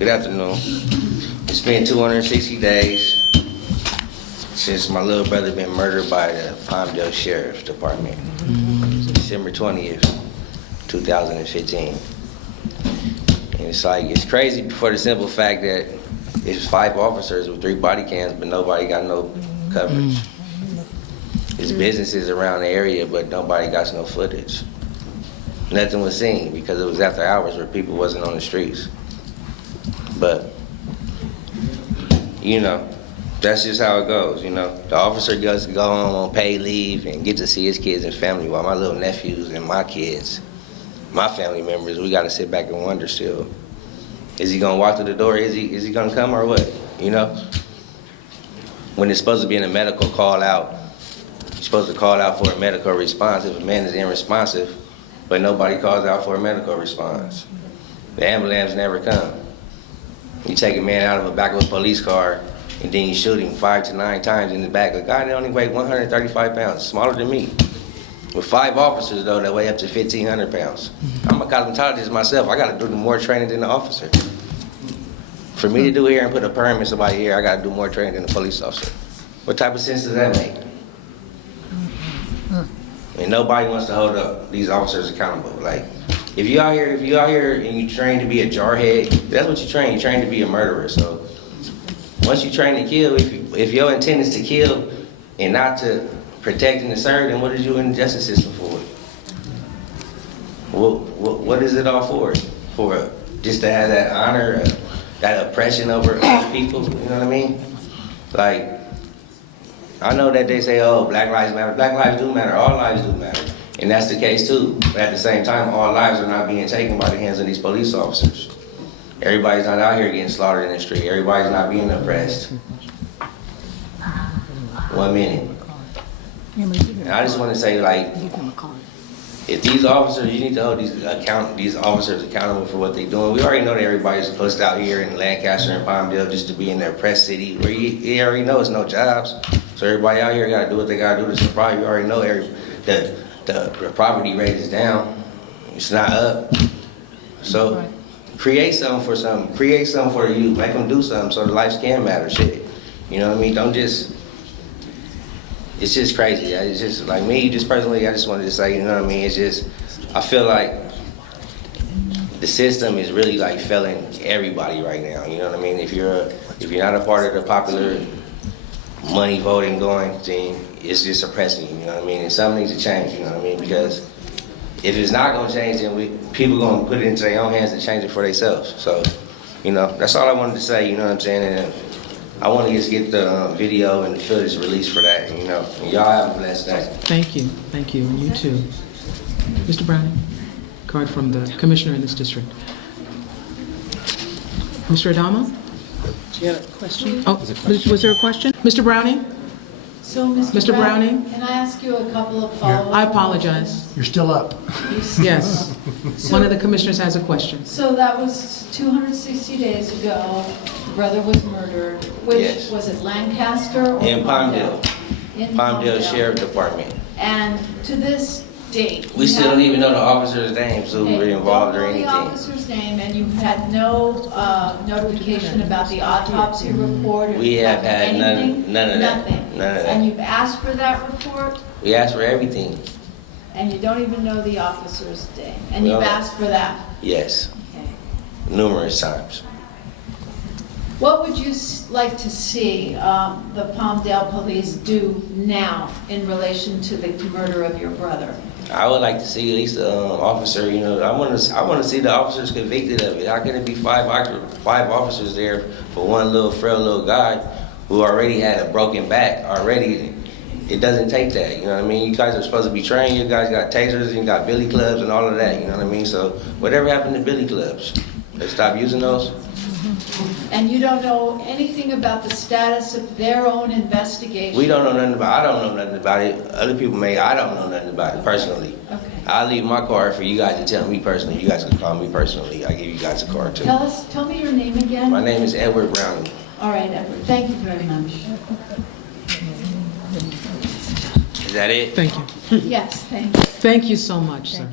Good afternoon. It's been 260 days since my little brother been murdered by the Palmdale Sheriff's Department. December 20th, 2015. And it's crazy for the simple fact that it's 5 officers with 3 body cams, but nobody got no coverage. There's businesses around the area, but nobody got no footage. Nothing was seen because it was after hours where people wasn't on the streets. But, you know, that's just how it goes, you know. The officer gets to go home on paid leave and get to see his kids and family, while my little nephews and my kids, my family members, we got to sit back and wonder still. Is he going to walk through the door? Is he going to come or what, you know? When it's supposed to be in a medical call out, you're supposed to call out for a medical response if a man is unresponsive, but nobody calls out for a medical response. The ambulance never come. You take a man out of the back of a police car and then you shoot him 5 to 9 times in the back. A guy that only weighed 135 pounds, smaller than me. With 5 officers though that weigh up to 1,500 pounds. I'm a cosmetologist myself. I got to do more training than the officer. For me to do here and put a perm in somebody here, I got to do more training than the police officer. What type of sense does that make? And nobody wants to hold up these officers accountable. Like, if you out here and you train to be a jarhead, that's what you train. You train to be a murderer. So once you train to kill, if your intent is to kill and not to protect and to serve, then what is you in the justice system for? What is it all for? For just to have that honor, that oppression over people? You know what I mean? Like, I know that they say, oh, Black lives matter. Black lives do matter. All lives do matter. And that's the case too. But at the same time, all lives are not being taken by the hands of these police officers. Everybody's not out here getting slaughtered in the street. Everybody's not being oppressed. 1 minute. And I just want to say, like, if these officers, you need to hold these officers accountable for what they're doing. We already know that everybody's pushed out here in Lancaster and Palmdale just to be in their press city, where you already know it's no jobs. So everybody out here got to do what they got to do to survive. You already know the poverty rate is down. It's not up. So create something for some. Create something for the youth. Make them do something so the lives can matter. Shit. You know what I mean? Don't just. It's just crazy. It's just like me. Just personally, I just wanted to say, you know what I mean? It's just. I feel like the system is really like failing everybody right now. You know what I mean? If you're not a part of the popular money voting going thing, it's just oppressing you, you know what I mean? And something needs to change, you know what I mean? Because if it's not gonna change, then people gonna put it into their own hands and change it for themselves. So, you know, that's all I wanted to say, you know what I'm saying? And I want to just get the video and the footage released for that, you know. And y'all have a blessed day. Thank you, and you too. Mr. Browning, card from the commissioner in this district. Mr. Adama? Do you have a question? Oh, was there a question? Mr. Browning? So, Mr. Browning? Can I ask you a couple of follow-up? I apologize. You're still up. Yes. One of the commissioners has a question. So that was 260 days ago. The brother was murdered. Which, Yes. was it Lancaster or In Palmdale. In Palmdale Sheriff Department. And to this date, We still don't even know the officer's names who were involved or You don't know the anything. officer's name, and you've had no notification about the autopsy report? Or We have had anything? none of that. Nothing? None of And that. you've asked for that report? We asked for everything. And you don't even know the officer's name? And No. you've asked for that? Yes, Okay. numerous times. What would you like to see the Palmdale police do now in relation to the murder of your brother? I would like to see at least the officer, you know, I want to see the officers convicted of it. How can it be 5 officers there for one little frail little guy who already had a broken back already? It doesn't take that, you know what I mean? You guys are supposed to be trained. You guys got tasers and you got billy clubs and all of that, you know what I mean? So whatever happened to billy clubs? They stopped using those? And you don't know anything about the status of their own investigation? We don't know nothing about it. I don't know nothing about it. Other people may. I don't know nothing about it personally. Okay. I'll leave my card for you guys to tell me personally. You guys can call me personally. I give you guys a card too. Tell me your name again. My name is Edward Browning. All right, Edward. Thank you very much. Is that it? Thank you. Yes, thank you. Thank you so much, sir.